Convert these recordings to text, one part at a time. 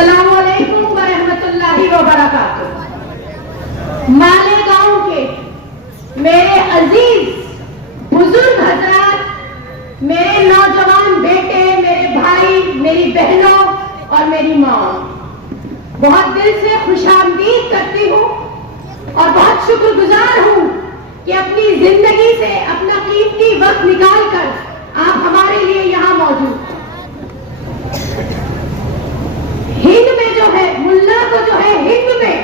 السلام علیکم ورحمۃ اللہ وبرکاتہ۔ مالیگاؤں کے میرے عزیز بزرگ حضرات، میرے نوجوان بیٹے، میرے بھائی، میری بہنوں اور میری ماں، بہت دل سے خوش آمدید کرتی ہوں اور بہت شکر گزار ہوں کہ اپنی زندگی سے اپنا قیمتی وقت نکال کر آپ ہمارے لیے یہاں موجود ہیں۔ ہند میں جو ہے ملا کو جو ہے ہند میں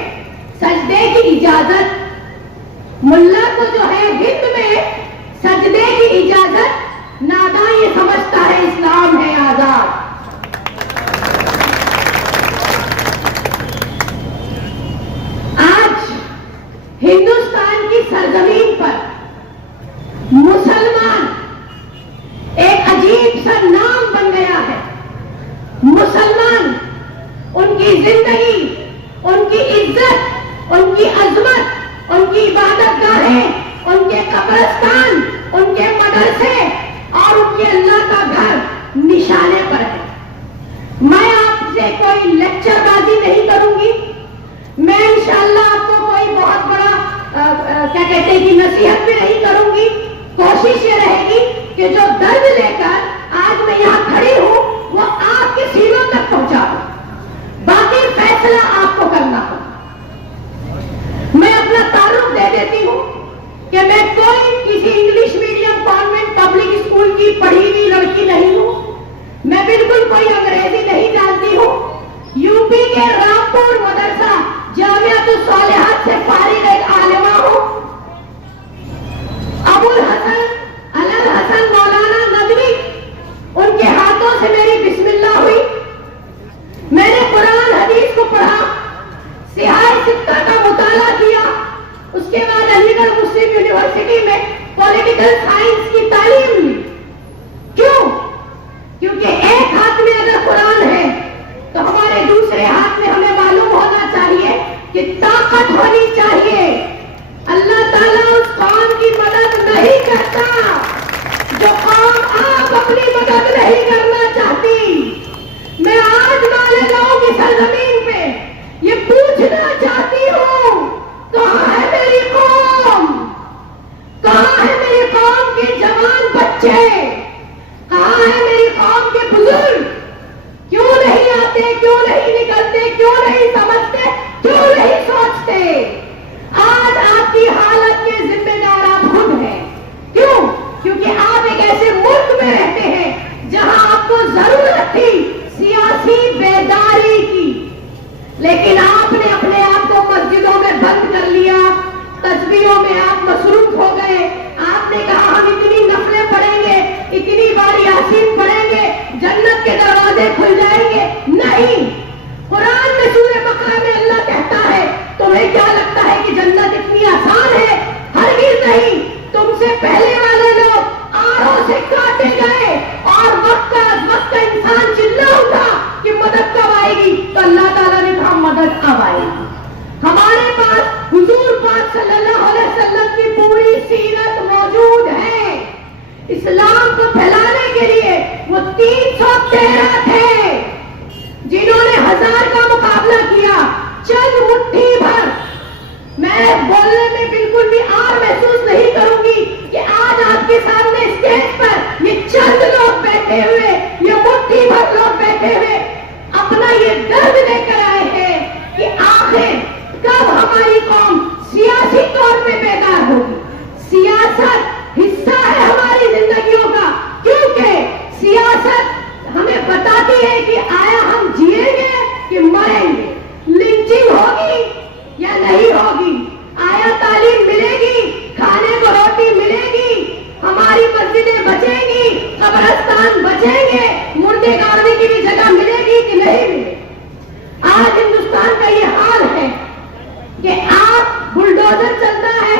سجدے کی اجازت، ملا کو جو ہے ہند میں سجدے کی اجازت، ناداں یہ سمجھتا ہے اسلام ہے آزاد۔ آج ہندوستان کی سرزمین پر مسلمان ایک عجیب سا نام بن گیا ہے۔ مسلمان، ان کی زندگی، ان کی عزت، ان کی عظمت، ان کی عبادت گاہیں، ان کے قبرستان، ان کے مدرسے اور ان کے اللہ کا گھر نشانے پر ہے۔ میں آپ سے کوئی لیکچر بازی نہیں کروں گی، میں انشاءاللہ آپ کو کوئی بہت بڑا کیا کہتے ہیں کہ نصیحت بھی نہیں کروں گی۔ کوشش یہ رہے گی کہ جو درد لے کر آج میں یہاں کھڑی ہوں وہ آپ کے سینوں تک پہنچا دوں، باقی فیصلہ آپ کو کرنا ہو۔ میں اپنا تعارف دے دیتی ہوں کہ میں کوئی کسی English medium convent public school کی پڑھی ہوئی لڑکی نہیں ہوں، میں بالکل کوئی انگریزی نہیں جانتی ہوں۔ یو پی کے رامپور مدرسہ جامعۃ الصالحات سے فارغ ایک عالمہ ہوں۔ ابو الحسن الحسن مولانا ندوی، ان کے ہاتھوں سے میری بسم اللہ ہوئی۔ میں نے قرآن حدیث کو پڑھا، سیاہ سکہ کا مطالعہ کیا، اس کے بعد علی گڑھ مسلم یونیورسٹی میں پولیٹیکل سائنس کی تعلیم لی۔ کیوں؟ کیونکہ ایک ہاتھ میں اگر قرآن ہے تو ہمارے دوسرے ہاتھ میں ہمیں معلوم ہونا چاہیے کہ طاقت ہونی چاہیے۔ اللہ تعالیٰ اس قوم کی مدد نہیں کرتا جو قوم آپ اپنی مدد نہیں کرنا چاہتی۔ میں آج مالیگاؤں کی سرزمین پہ یہ پوچھنا چاہتی ہوں، کہاں ہے میری قوم؟ کہاں ہے میری قوم کے جوان بچے؟ کہاں ہے میری قوم کے بزرگ؟ کیوں نہیں آتے؟ کیوں نہیں نکلتے؟ کیوں نہیں سمجھتے؟ کیوں نہیں سوچتے؟ آج آپ کی حالت کے ذمہ دار آپ خود ہیں۔ کیوں؟ کیونکہ آپ ایک ایسے ملک میں رہتے ہیں جہاں آپ کو ضرورت تھی سیاسی بیداری کی، لیکن آپ نے اپنے آپ کو مسجدوں میں بند کر لیا، تسبیحوں میں آپ مصروف ہو گئے۔ آپ نے کہا ہم اتنی نفلیں پڑھیں گے، اتنی بار یاسین پڑھیں گے، جنت کے دروازے کھل جائیں گے۔ نہیں، قرآن میں سورہ بقرہ میں اللہ کہتا ہے تمہیں کیا لگتا ہے کہ جنت اتنی آسان ہے؟ ہرگز نہیں۔ تم سے پہلے والے لوگ آروں سے کاٹے گئے اور وقت کا انسان چلا اٹھا کہ مدد کب آئے گی، تو اللہ تعالیٰ نے کہا مدد اب آئے گی۔ ہمارے پاس حضور پاک صلی اللہ علیہ وسلم کی پوری سیرت موجود ہے۔ اسلام کو پھیلانے کے لیے وہ 313 تھے جنہوں نے 1000 کا مقابلہ کیا۔ چند مٹھی بھر، میں بولنے میں بالکل بھی آر محسوس نہیں کروں گی کہ آج آپ کے سامنے اسٹیج پر یہ چند لوگ بیٹھے ہوئے، یہ مٹھی بھر لوگ بیٹھے ہوئے اپنا یہ درد لے کر آئے ہیں کہ آخر کب ہماری قوم سیاسی طور پہ بیدار ہوگی۔ سیاست حصہ ہے ہماری زندگیوں کا، کیونکہ سیاست ہمیں بتاتی ہے کہ آیا ہم جیئیں گے کہ مریں گے، لنچنگ ہوگی یا نہیں ہوگی، آیا تعلیم ملے گی، کھانے کو روٹی ملے گی، ہماری مسجدیں بچیں گی، قبرستان بچیں گے، مردے گاڑنے کی بھی جگہ ملے گی کہ نہیں ملے۔ آج ہندوستان کا یہ حال ہے کہ آپ بلڈوزر چلتا ہے،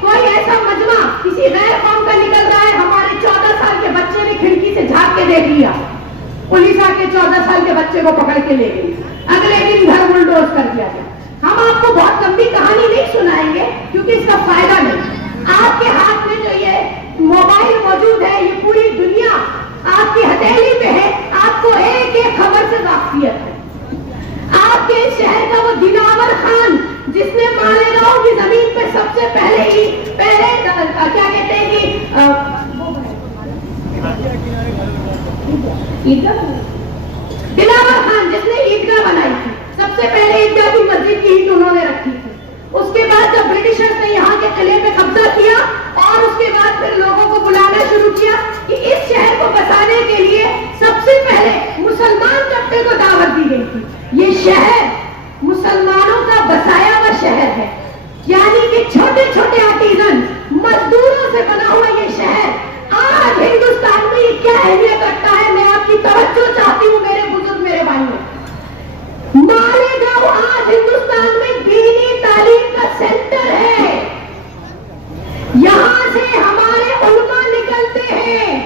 کوئی ایسا مجمع کسی غیر قوم کا نکل رہا ہے، ہمارے 14 سال کے بچے نے کھڑکی سے جھانک کے دیکھ لیا، پولیس آ کے 14 سال کے بچے کو پکڑ کے لے گئی، اگلے دن گھر بلڈوز کر دیا گیا۔ ہم آپ کو بہت لمبی کہانی نہیں سنائیں گے کیونکہ اس کا فائدہ نہیں۔ آپ کے ہاتھ میں جو یہ موبائل موجود ہے، یہ پوری دنیا آپ کی ہتھیلی پہ ہے، آپ کو ایک ایک خبر شخصیت ہے. آپ کے شہر کا وہ دلاور خان جس نے مالیگاؤں کی زمین پہ سب سے پہلے کیا کہتے ہیں کہ دلاور خان جس نے عیدگاہ بنائی تھی، سب سے پہلے عیدگاہ کی مسجد کی اینٹ انہوں نے رکھی تھی. اس کے بعد جب برٹشرز نے یہاں کے قلعے پہ قبضہ کیا اور اس کے بعد پھر لوگوں کو بلانا شروع کیا کہ اس شہر کو بسانے کے لیے سب سے پہلے مسلمان طبقے کو دعوت دی گئی تھی. یہ شہر مسلمانوں کا بسایا ہوا شہر ہے، یعنی کہ چھوٹے چھوٹے آرٹیزن مزدوروں سے بنا ہوا یہ شہر آج ہندوستان میں یہ کیا اہمیت رکھتا ہے. میں آپ کی توجہ چاہتی ہوں میرے بزرگ، میرے بھائیوں. مالیگاؤں آج ہندوستان میں دینی تعلیم کا سینٹر ہے. یہاں سے ہمارے علماء نکلتے ہیں،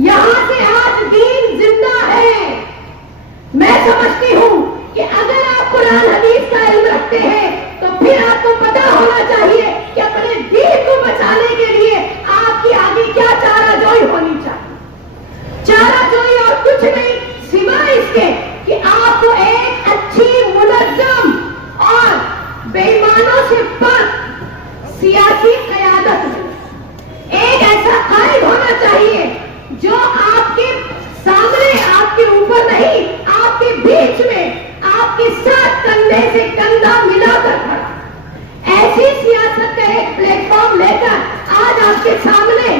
یہاں سے آج دین زندہ ہے. میں سمجھتی ہوں کہ اگر آپ قرآن حدیث کا علم رکھتے ہیں تو پھر آپ کو پتا ہونا چاہیے کہ اپنے دین کو بچانے کے لیے آپ کی آگے کیا چارہ جوئی ہونی چاہیے. چارہ جوئی اور کچھ نہیں سوائے اس کے کہ آپ کو ایک اچھی منظم اور بے ایمانوں سے پاک سیاسی قیادت میں ایک ایسا قائد ہونا چاہیے جو آپ کے سامنے، آپ کے اوپر نہیں، آپ کے بیچ میں، آپ کے ساتھ کندھے سے کندھا ملا کر کھڑا. ایسی سیاست کا ایک پلیٹ فارم لے کر آج آپ کے سامنے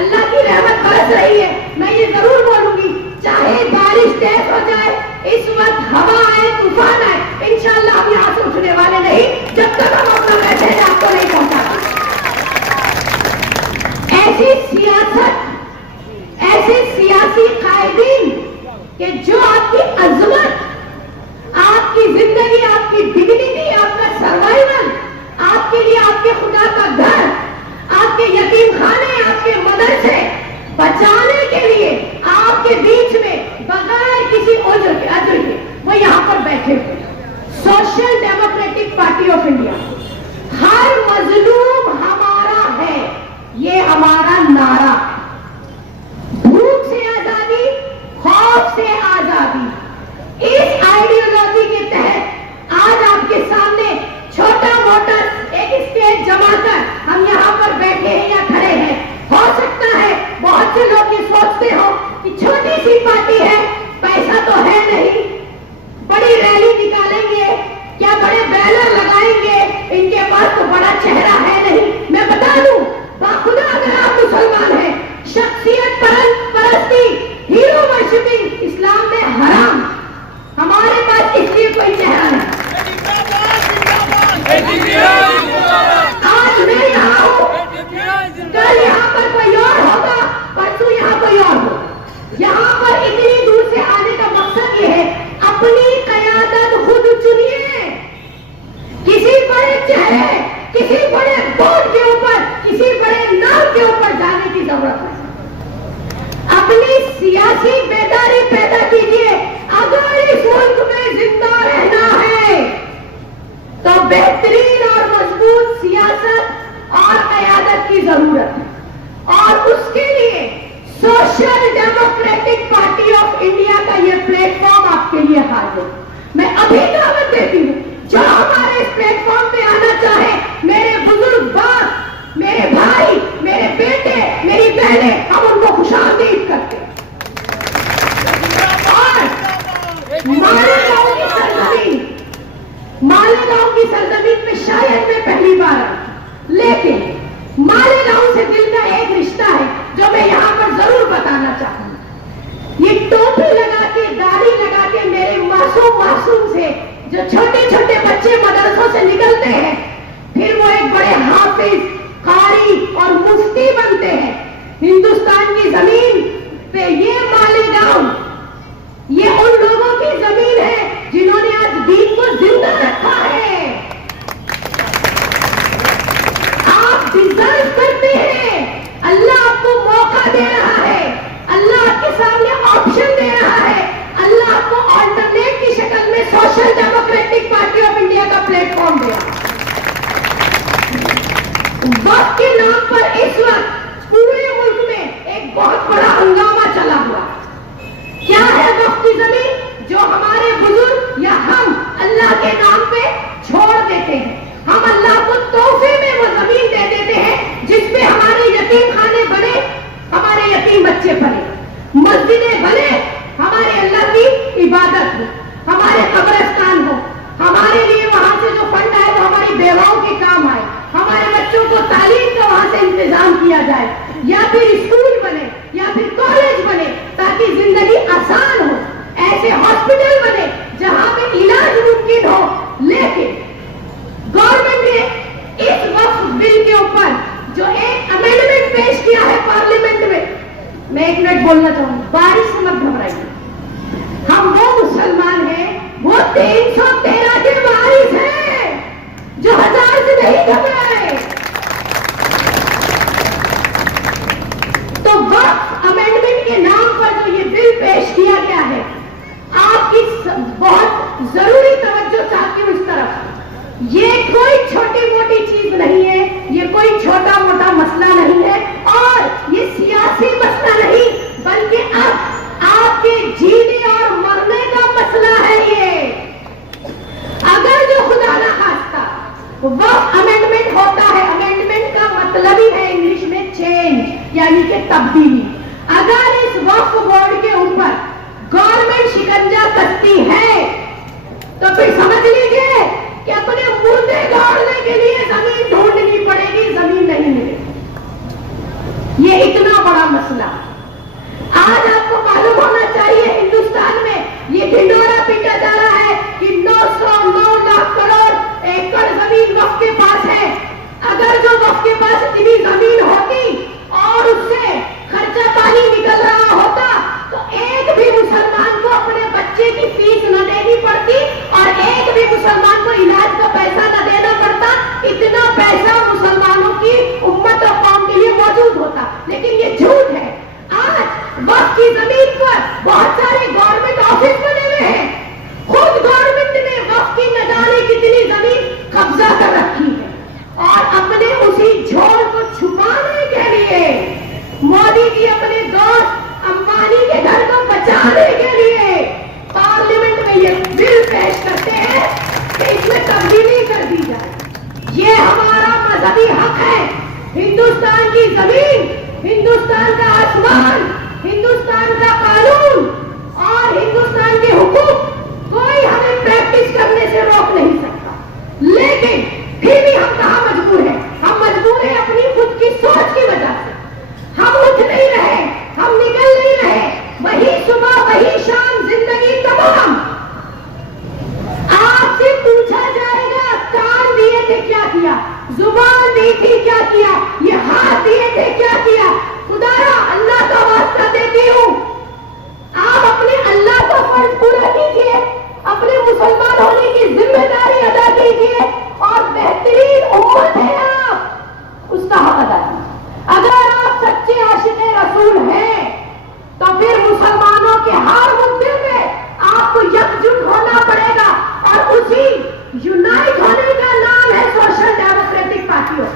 اللہ کی رحمت برس رہی ہے. میں یہ ضرور بولوں گی چاہے بارش تیز ہو جائے، اس وقت ہوا آئے، طوفان آئے، انشاءاللہ ہم یہاں سے اٹھنے والے نہیں جب تک ہم اپنا میسج آپ کو نہیں پہنچاتے. ایسی سیاست، ایسے سیاسی قائدین کہ جو آپ کی عظمت، آپ کی زندگی، آپ کی ڈگنیٹی، آپ کا سروائیول، آپ کے لیے آپ کے خدا کا گھر، آپ کے یتیم خانے، آپ کے مدرسے بچانے کے لیے آپ کے بیچ میں بغیر کسی اجر کے وہ یہاں پر بیٹھے ہوئے. Social democratic party of India, ہر مظلوم ہمارا ہے، یہ ہمارا نعرہ. بھوک سے آزادی، خوف سے آزادی، اس آئیڈیالوجی کے تحت آج آپ کے سامنے چھوٹا موٹا ایک اسٹیج جما کر ہم یہاں پر بیٹھے ہیں یا کھڑے ہیں. ہو سکتا ہے بہت سے لوگ یہ سوچتے ہو کہ چھوٹی سی پارٹی ہے، پیسہ تو ہے نہیں، بڑی ریلی نکالیں گے کیا، بڑے بینر لگائیں گے، ان کے پاس تو بڑا چہرہ ہے نہیں. میں بتا دوں باخدا اگر آپ مسلمان ہیں، شخصیت پرستی، ہیرو ورشپنگ اسلام میں حرام. ہمارے پاس اس لیے کوئی چہرہ نہیں. آج میں یہاں ہوں، کل یہاں پر کوئی اور ہوگا، پرسوں یہاں کوئی اور ہوگا. یہاں پر اتنی دور سے آنے کا مقصد یہ ہے اپنی قیادت خود چنیے. کسی بڑے چہرے، کسی بڑے بورڈ کے اوپر، کسی بڑے نام کے اوپر جانے کی ضرورت ہے. اپنی سیاسی بیداری پیدا کیجیے. اگر اس ملک میں زندہ رہنا ہے تو بہترین اور مضبوط سیاست اور قیادت کی ضرورت ہے، اور اس کے لیے social democratic party of India کا یہ پلیٹ فارم آپ کے لیے حاضر. میں ابھی دعوت دیتی ہوں جو ہمارے اس پلیٹ فارم پہ آنا چاہے، میرے بزرگ باپ، میرے بھائی، میرے بیٹے، میری بہنیں، ہم ان کو خوش آمدید کرتے ہیں. اور مالیگاؤں کی سرزمین، مالیگاؤں کی سرزمین میں شاید میں پہلی بار آئی، لیکن مالیگاؤں سے دل کا ایک رشتہ ہے جو میں یہاں پر ضرور بتانا چاہوں گا. یہ ٹوپی لگا کے، داڑھی لگا کے میرے معصوم سے جو چھوٹے چھوٹے بچے مدرسوں سے نکلتے ہیں، پھر وہ ایک بڑے حافظ، قاری اور مفتی بنتے ہیں. ہندوستان کی زمین پہ یہ مالیگاؤں، یہ ان لوگوں کی زمین ہے جنہوں نے آج دین کو زندہ رکھا ہے. آپ ڈیزرو کرتے ہیں. اللہ آپ کو موقع دے رہا ہے، اللہ آپ کے سامنے آپشن دے رہا ہے، اللہ آپ کو آلٹرنیٹ کی شکل میں social democratic party of India کا پلیٹ فارم دے رہا ہے. وقت کے نام پر اس وقت پورے ملک میں ایک بہت بڑا ہنگامہ چلا ہوا. کیا ہے وقت کی زمین؟ جو ہمارے 313 के वारिस हैं जो 1000 से नहीं घबराए। तो वक्फ अमेंडमेंट के नाम पर जो ये बिल पेश किया गया है, आपकी बहुत जरूरी तवज्जो चाहती हूँ इस तरफ। ये कोई छोटी मोटी चीज नहीं है, ये कोई छोटा मोटा मसला नहीं है, और ये सियासी मसला नहीं, बल्कि अब आपके जीने और मरने का मसला है ये। अगर जो खुदा ना खास्ता वक्फ अमेंडमेंट होता है, अमेंडमेंट का मतलब ही है इंग्लिश में चेंज, यानी कि तब्दीली। अगर इस वक्फ बोर्ड के ऊपर गवर्नमेंट शिकंजा कसती है तो फिर समझ लीजिए कि अपने मुर्दे गाड़ने के लिए जमीन ढूंढनी पड़ेगी, जमीन नहीं मिलेगी। ये इतना बड़ा मसला। आज आपको मालूम होना चाहिए हिंदुस्तान में ये ढिंडोरा पीटा जा रहा है कि 909 लाख करोड़ एकड़ जमीन वक्फ के पास है। अगर जो वक्फ के पास इतनी जमीन होती और उससे खर्चा पानी निकल रहा होता तो एक भी मुसलमान को अपने बच्चे की फीस न देनी पड़ती और एक भी मुसलमान को इलाज का पैसा न देना पड़ता। इतना पैसा मुसलमानों की उम्मत और कौम के लिए मौजूद होता, लेकिन ये झूठ है। आज वक्फ की जमीन पर बहुत सारे गवर्नमेंट ऑफिस बने हुए हैं, खुद गवर्नमेंट ने वक्फ की न जाने कितनी जमीन कब्जा कर रखी है, और अपने उसी झोल को छुपाने के लिए मोदी जी अपने दोस्त अंबानी के घर को बचाने के लिए पार्लियामेंट में ये बिल पेश करते हैं कि इसमें तब्दीली कर दी जाए। ये हमारा मजहबी हक है। हिंदुस्तान की जमीन, हिंदुस्तान का आसमान, हिंदुस्तान का कानून और हिंदुस्तान के हुकूक कोई हमें प्रैक्टिस करने से रोक नहीं सकता। लेकिन फिर भी हम कहाँ मजबूर हैं? हम मजबूर हैं अपनी खुद की सोच की वजह से। हम उठ नहीं रहे, हम निकल नहीं रहे, वही सुबह वही शाम जिंदगी तमाम। आपसे पूछा जाएगा कान दिए थे क्या किया, जुबान दी थी क्या किया, ये हाथ दिए थे क्या किया। खुदारा अल्लाह का वास्ता देती हूँ, आप अपने अल्लाह का फर्ज पूरा कीजिए, अपने मुसलमान होने की जिम्मेदारी अदा कीजिए, और बेहतरीन उम्मत है आप, उसका हक अदा कीजिए। अगर आप सच्चे आशिक़े रसूल हैं तो फिर मुसलमानों के हर मुद्दे में आपको एकजुट होना पड़ेगा, और उसी यूनाइट होने का नाम है सोशल डेमोक्रेटिक पार्टी ऑफ।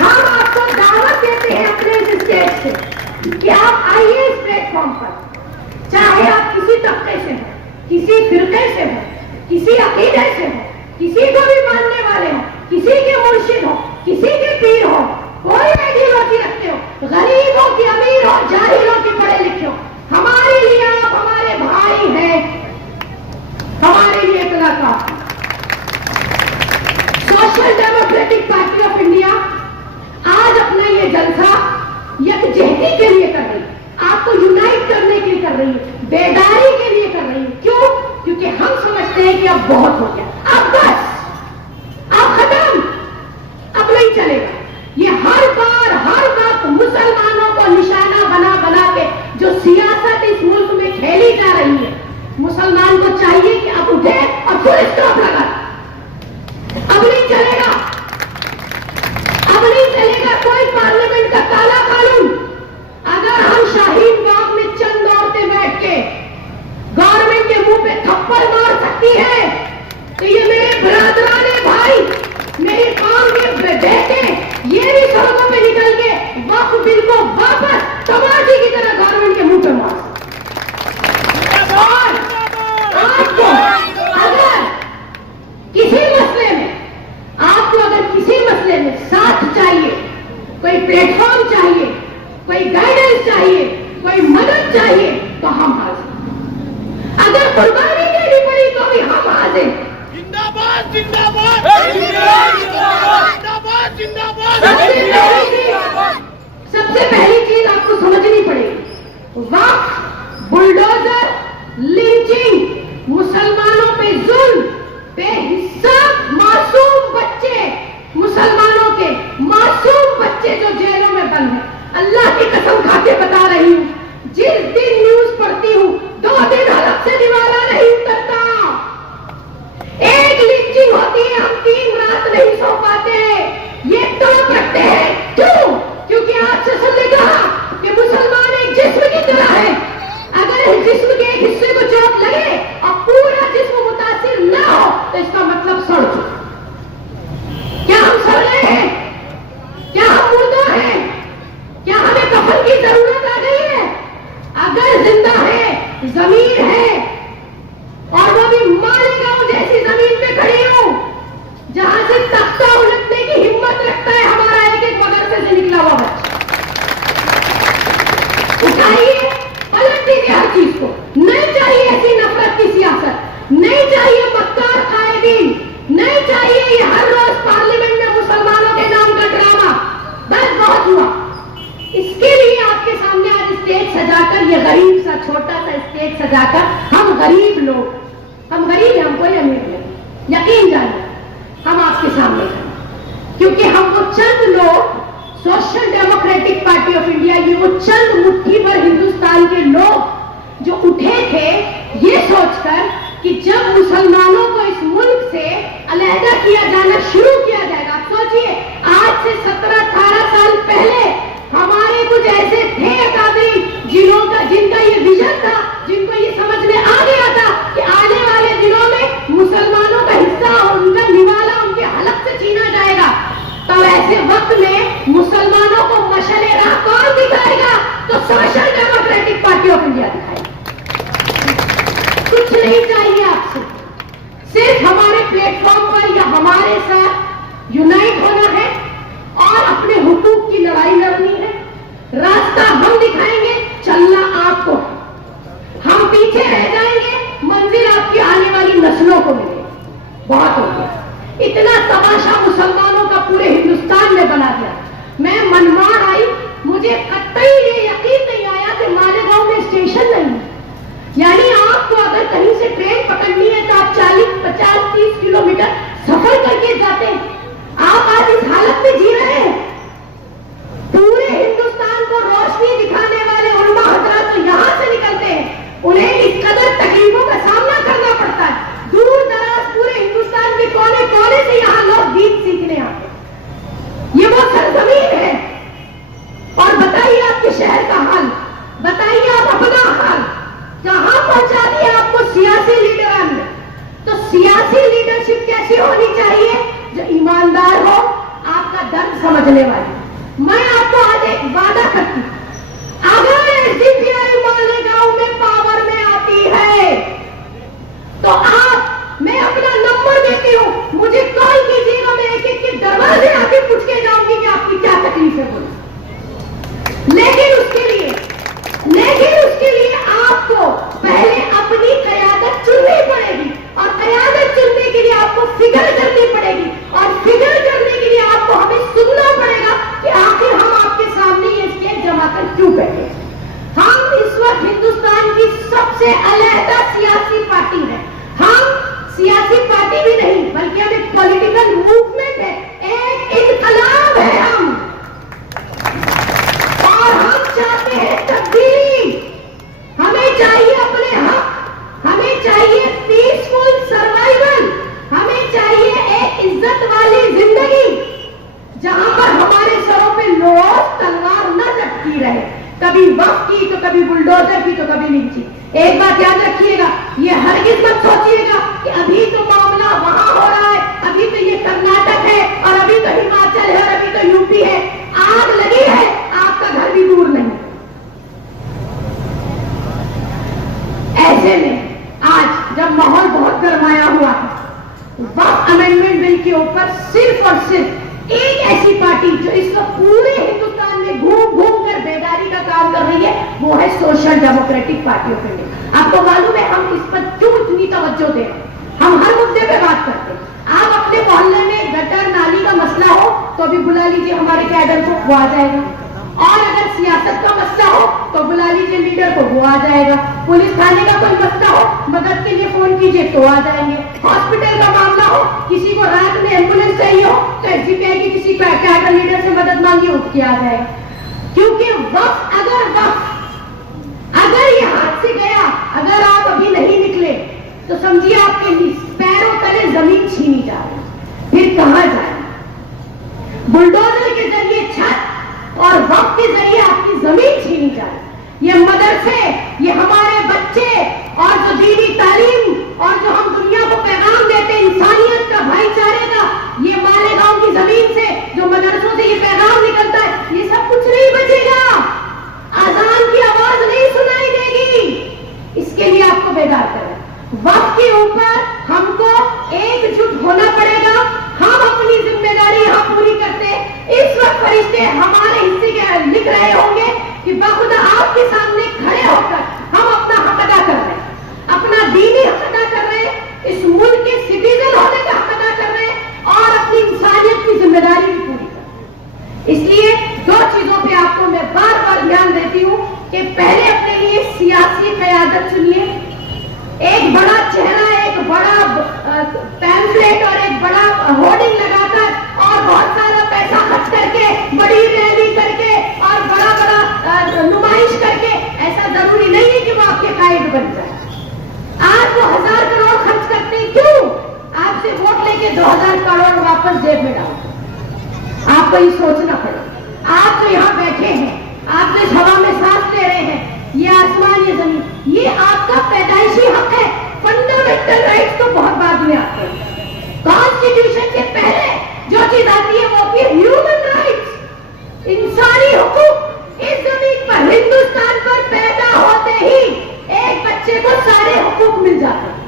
हम आपको दावत देते हैं अपने इस स्टेट से कि आप आइए इस प्लेटफॉर्म पर, चाहे आप किसी तबके से हैं, किसी फिरके से हैं, किसी अकीदे से हैं, किसी को भी मानने वाले हो, किसी के मुर्शिद हो, किसी के पीर हो, कोई आइडियोलॉजी रखते हो, गरीब हो कि अमीर हो, जाहिल हो कि पढ़े लिखे हो, हमारे लिए आप हमारे भाई हैं, हमारे लिए इतना काफी। Social democratic party of India आज अपना ये जलसा यकजहती के लिए कर रही है, आपको यूनाइट करने के लिए कर रही है, बेदारी के लिए कर रही है। क्यों? क्योंकि हम समझते हैं कि अब बहुत हो गया, अब बस, अब खत्म, अब नहीं चलेगा। ये हर बार हर वक्त मुसलमानों को निशाना बना बना के जो सियासत इस मुल्क में खेली जा रही है, मुसलमान को चाहिए कि अब उठे और फुल स्टॉप लगा। अब नहीं चलेगा, अब नहीं चलेगा कोई पार्लियामेंट का काला कानून। अगर हम शाहीन बाग में चंद औरतें बैठ के गवर्नमेंट के मुंह पे थप्पड़ मार सकती है, तो ये मेरे बरादराने भाई, मेरी कौम के बेटे, ये भी सड़कों पे निकल के वक्फ बिल को वापस तमाची की तरह गवर्नमेंट के मुंह पे मार। और आपको अगर किसी मसले में, आपको अगर किसी मसले में साथ चाहिए, कोई प्लेटफॉर्म चाहिए, कोई गाइडेंस चाहिए, कोई मदद चाहिए, तो हम हाजिर। अगर कुर्बानी देनी पड़ी तो भी हम हाजिर। जिंदाबाद जिंदाबाद जिंदाबाद जिंदाबाद। सबसे पहली चीज आपको समझनी पड़ेगी, वक्फ, बुलडोजर, लिंचिंग, मुसलमानों पे जुल्म, बेहिसाब मासूम बच्चे, मुसलमानों के मासूम बच्चे जो जेलों में बंद हैं। अल्लाह की कसम खा के बता रही हूँ, जिस दिन न्यूज पढ़ती हूँ 2 दिन हलक से निवाला नहीं उतरता। सड़ चुका। क्या हम सड़ गए हैं? क्या हम मुर्दा हैं? क्या हमें कफन की जरूरत आ गई है? अगर जिंदा है, जमीन है, और वो भी मालेगांव जैसी जमीन पे खड़ी हूं जहां से तख्ता उलटने की हिम्मत रखता है हमारा एक एक मदरसे से निकला हुआ बच्चा। उठाइए, पलट दीजिए हर चीज को। नहीं चाहिए ऐसी नफरत की सियासत, नहीं चाहिए मक्कार कायदीन, नहीं चाहिए ये हर रोज पार्लियामेंट में मुसलमानों के नाम का ड्रामा। बस बहुत हुआ। इसके लिए आपके सामने आज स्टेज सजाकर, ये गरीब सा छोटा सा स्टेज सजाकर, हम गरीब लोग, हम गरीब हैं, हम कोई अमीर नहीं, यकीन जानिए, हम आपके सामने हैं। क्योंकि हम वो चंद लोग, social democratic party of India, ये वो चंद मुट्ठी भर हिंदुस्तान के लोग जो उठे थे ये सोचकर कि जब मुसलमानों को इस मुल्क से अलहदा किया जाना शुरू किया जाएगा। सोचिए, आज से 17-18 साल पहले हमारे कुछ ऐसे थे अकादरी जिनका ये विजन था, जिनको ये समझ में आ गया था कि आने वाले दिनों में मुसलमानों का हिस्सा और उनका निवाला उनके हलक से छीना जाएगा। तब ऐसे वक्त में मुसलमानों को मशले राह कौन दिखाएगा? तो social democratic party of India दिखाएगी। कुछ नहीं चाहिए आपसे, सिर्फ हमारे प्लेटफॉर्म पर या हमारे साथ यूनाइट होना है और अपने हुकूक की लड़ाई लड़नी है। रास्ता हम दिखाएंगे, चलना आपको। हम पीछे रह जाएंगे, मंजिल आपकी आने वाली नस्लों को मिलेगी। बहुत हो गया, इतना तमाशा मुसलमानों का पूरे हिंदुस्तान में बना दिया। मैं मनमार आई, मुझे कतई ये यकीन नहीं आया कि मालेगांव में स्टेशन नहीं है। यानी आपको अगर कहीं से ट्रेन पकड़नी है तो आप 40, 50, 30 किलोमीटर सफर करके जाते हैं। आप आज इस हालत में जी रहे हैं। पूरे हिंदुस्तान को रोशनी दिखाने वाले उलमा हजरात तो यहां से निकलते हैं, उन्हें इस कदर तकलीफों का सामना करना पड़ता है। दूर दराज पूरे हिंदुस्तान के कोने कोने से यहां लोग दीन सीखने आते हैं। ये वो सरजमीन है। और बताइए आपके शहर का हाल, बताइए आप अपना हाल कहां पहुंचा दिया आपको सियासी लीडरान ने। तो सियासी लीडरशिप कैसी होनी चाहिए? जो ईमानदार हो, आपका दर्द समझने वाली। मैं आपको आज एक वादा करती हूं, अगर एसडीपीआई मालेगांव में पावर में आती है तो आप, मैं अपना नंबर देती हूं, मुझे कॉल कीजिएगा, मैं एक एक के दरवाजे आके पूछ के जाऊंगी कि आपकी क्या तकलीफ है बोलो। लेकिन उसके लिए आपको पहले अपनी कयादत चुननी पड़ेगी, और कयादत चुनने के लिए आपको फिक्र करनी पड़ेगी, और फिक्र करने के लिए आपको हमें सुनना पड़ेगा कि आखिर हम आपके सामने ये स्टेज जमाकर क्यों बैठे। हम इस वक्त हिंदुस्तान की सबसे अलहदा सियासी पार्टी है। हम सियासी पार्टी भी नहीं, बल्कि हम एक पॉलिटिकल मूवमेंट है, एक इनकलाब है हम। और हम चाहते हैं तब्दीली। हमें चाहिए अपने हक, हमें चाहिए पीसफुल सर्वाइवल, हमें चाहिए एक इज्जत वाली जिंदगी जहां पर हमारे सरों पे लोग तलवार न लटकी रहे, कभी वक्त की तो कभी बुलडोजर की तो कभी नीची। एक बात याद रखिएगा, ये हरगिज मत सोचिएगा कि अभी तो मामला वहां हो रहा है, अभी तो ये कर्नाटक है और अभी तो हिमाचल है और अभी तो यूपी है। आग लगी है, आपका घर भी दूर नहीं। ऐसे में आज जब माहौल बहुत गरमाया हुआ है, वक्त अमेंडमेंट बिल के ऊपर सिर्फ और सिर्फ एक ऐसी पार्टी जो इस वक्त पूरे हिंदुस्तान में घूम घूम कर बेदारी का काम कर रही है, वो है social democratic party of India. आपको मालूम है हम इस पर क्यों इतनी तवज्जो दे रहे हैं? हम हर मुद्दे पे बात करते हैं। आप अपने मोहल्ले में गटर नाली का मसला हो तो अभी बुला लीजिए हमारे कैडर को, वो आ जाएगा। और अगर सियासत का मसला हो तो बुला लीजिए लीडर को, वो आ जाएगा। पुलिस थाने का कोई मसला हो, मदद के लिए फोन कीजिए तो आ जाएंगे। हॉस्पिटल का मामला हो, किसी को रात में एम्बुलेंस चाहिए हो तो एसडीपीआई की किसी कैडर लीडर से मदद मांगिए, उसकी आ जाएगा। क्योंकि वक्त अगर ये हाथ से गया, अगर आप अभी नहीं निकले तो समझिए आपके पैरों तले जमीन छीनी जा रही, फिर कहां जाए? बुलडोजर के जरिए छत और वक्त के जरिए आपकी जमीन छीनी जा रही। ये मदरसे, ये हमारे बच्चे, और जो दीनी तालीम और जो हम दुनिया को पैगाम देते हैं इंसानियत का, को बेदार कर रहे हैं। वक्त के ऊपर हमको एकजुट होना पड़ेगा। हम अपनी जिम्मेदारी यहाँ पूरी करते, इस वक्त फरिश्ते हमारे हिस्से के लिख रहे होंगे कि बाखुदा आपके सामने खड़े होकर हम अपना हक अदा कर रहे हैं, अपना दीनी हक अदा कर रहे हैं, इस मुल्क के सिटीजन होने का हक अदा कर रहे हैं और अपनी इंसानियत की जिम्मेदारी भी पूरी कर रहे हैं। इसलिए दो चीजों पे आपको मैं बार बार ध्यान देती हूँ कि पहले अपने लिए सियासी क़यादत चुनिए। एक बड़ा चेहरा, एक बड़ा पैम्फलेट और एक बड़ा होर्डिंग लगाकर और बहुत सारा पैसा खर्च करके, बड़ी रैली करके और बड़ा बड़ा नुमाइश करके, ऐसा जरूरी नहीं है कि वो आपके कायद बन जाए। आज वो 1000 करोड़ खर्च करते हैं, क्यों? आपसे वोट लेके 2000 करोड़ वापस जेब में डालते। आपको ये सोचना पड़ेगा। आप तो यहाँ बैठे हैं, आप जो इस हवा में सांस ले रहे हैं, ये आसमान, ये जमीन, ये आपका पैदाइशी हक है। फंडामेंटल राइट्स तो बहुत बाद में आते हैं। कॉन्स्टिट्यूशन के पहले जो चीज आती है वो होती है ह्यूमन राइट्स, इंसानी हुकूक। इस जमीन पर, हिंदुस्तान पर पैदा होते ही एक बच्चे को सारे हुकूक मिल जाते हैं।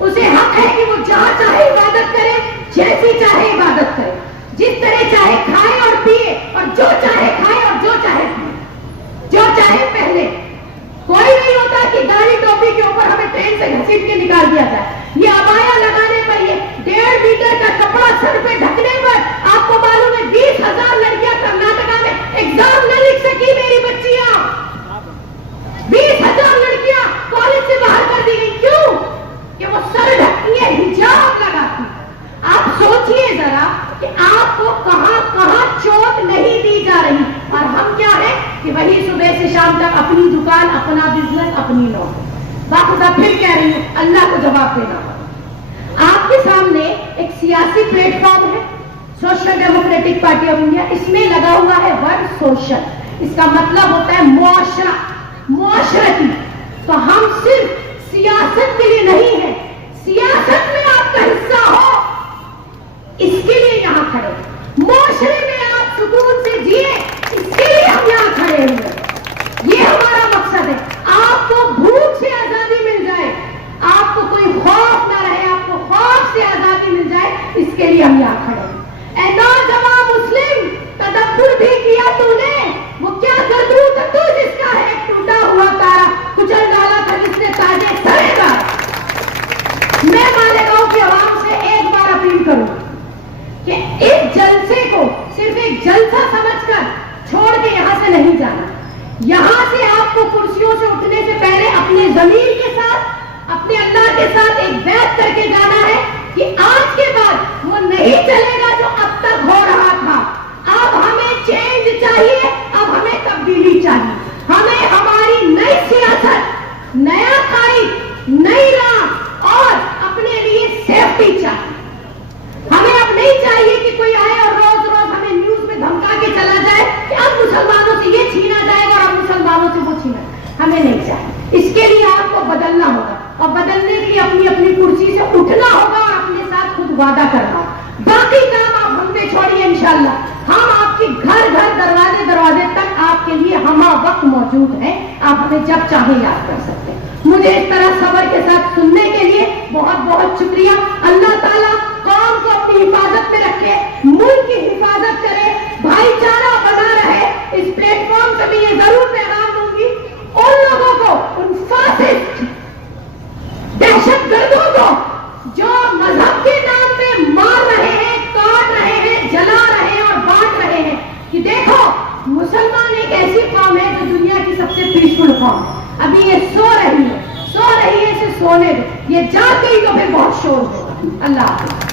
उसे हक है कि वो जहां चाहे इबादत करे, जैसी चाहे इबादत करे, जिस तरह चाहे खाए और पिए, और जो चाहे खाए और जो चाहे पिए, जो चाहे पहले। कोई नहीं होता कि दाढ़ी टोपी के ऊपर हमें ट्रेन से घसीट के निकाल दिया जाए। ये अबाया लगाने पर, ये 1.5 मीटर का कपड़ा सर पे ढकने पर, आपको मालूम है 20,000 लड़कियां कर्नाटका में एग्जाम न लिख सकी। मेरी बच्चियां, 20,000 लड़कियां कॉलेज से बाहर कर दी गई। क्यों? कि वो सर ढकती है, हिजाब लगाती। आप सोचिए जरा कि आपको कहां कहां चोट नहीं दी जा रही, और हम क्या है कि वही सुबह से शाम तक अपनी दुकान, अपना बिजनेस, अपनी नौकरी। बाखुदा फिर कह रही हूं, अल्लाह को जवाब देना होगा। आपके सामने एक सियासी प्लेटफॉर्म है, social democratic party of India. इसमें लगा हुआ है वर्ड सोशल। इसका मतलब होता है मुआशरा, मुआशरती। तो हम सिर्फ सियासत के लिए नहीं है, सियासत में आपका हिस्सा हो, इसके लिए यहां खड़े। मुआशरे में आप सुकून से जिए, इसके लिए हम यहां खड़े हुए। ये हमारा मकसद है। आपको भूख से आजादी मिल जाए, आपको कोई खौफ ना रहे, आपको खौफ से आजादी मिल जाए, इसके लिए हम यहां खड़े हैं। ऐ नौजवान मुस्लिम, तदब्बुर भी किया तूने, वो क्या करदूत तू जिसका है टूटा हुआ तारा, कुचल डाला था जिसने ताजे सरेगा। मैं मालेगांव की आवाम से एक बार अपील करूं कि इस जलसे को सिर्फ एक जलसा समझकर छोड़ के यहां से नहीं जाना। यहां से आपको कुर्सियों से उठने से पहले अपने ज़मीर के साथ, अपने अल्लाह के साथ एक बैत करके जाना है कि आज के बाद वो नहीं चलेगा जो अब तक हो रहा था। अब हमें चेंज चाहिए, अब हमें तब्दीली चाहिए, हमें हमारी नई सियासत, नया कायद, नई राह और अपने लिए सेफ्टी चाहिए। हमें अब नहीं चाहिए कि कोई आए और रोज रोज हमें न्यूज में धमका के चला जाए कि अब मुसलमानों से ये छीना जाएगा और अब मुसलमानों से वो छीना। हमें नहीं चाहिए। इसके लिए आपको बदलना होगा, और बदलने के लिए अपनी अपनी कुर्सी से उठना होगा और अपने साथ खुद वादा करना होगा। बाकी काम आप हम पे छोड़िए, इंशाल्लाह हम आपके घर घर, दरवाजे दरवाजे तक आपके लिए हम वक्त मौजूद हैं। आप हमें जब चाहे याद कर सकते हैं। मुझे इस तरह सब्र के साथ सुनने के लिए बहुत बहुत शुक्रिया। अल्लाह ताला कौम को अपनी हिफाजत में रखे, मुल्क की हिफाजत करे, भाईचारा बना रहे। इस प्लेटफॉर्म से भी ये जरूर पैगाम दूंगी उन लोगों को, उन फासिस्ट दहशतगर्दों को जो मजहब के नाम पे मार रहे हैं, काट रहे हैं, जला रहे हैं और बांट रहे हैं, कि देखो मुसलमान एक ऐसी कौम है जो दुनिया की सबसे पीसफुल कौम है। अभी ये सो रही है, इसे सोने दो। ये जाग गई तो फिर बहुत शोर होगा। अल्लाह हाफ़िज़।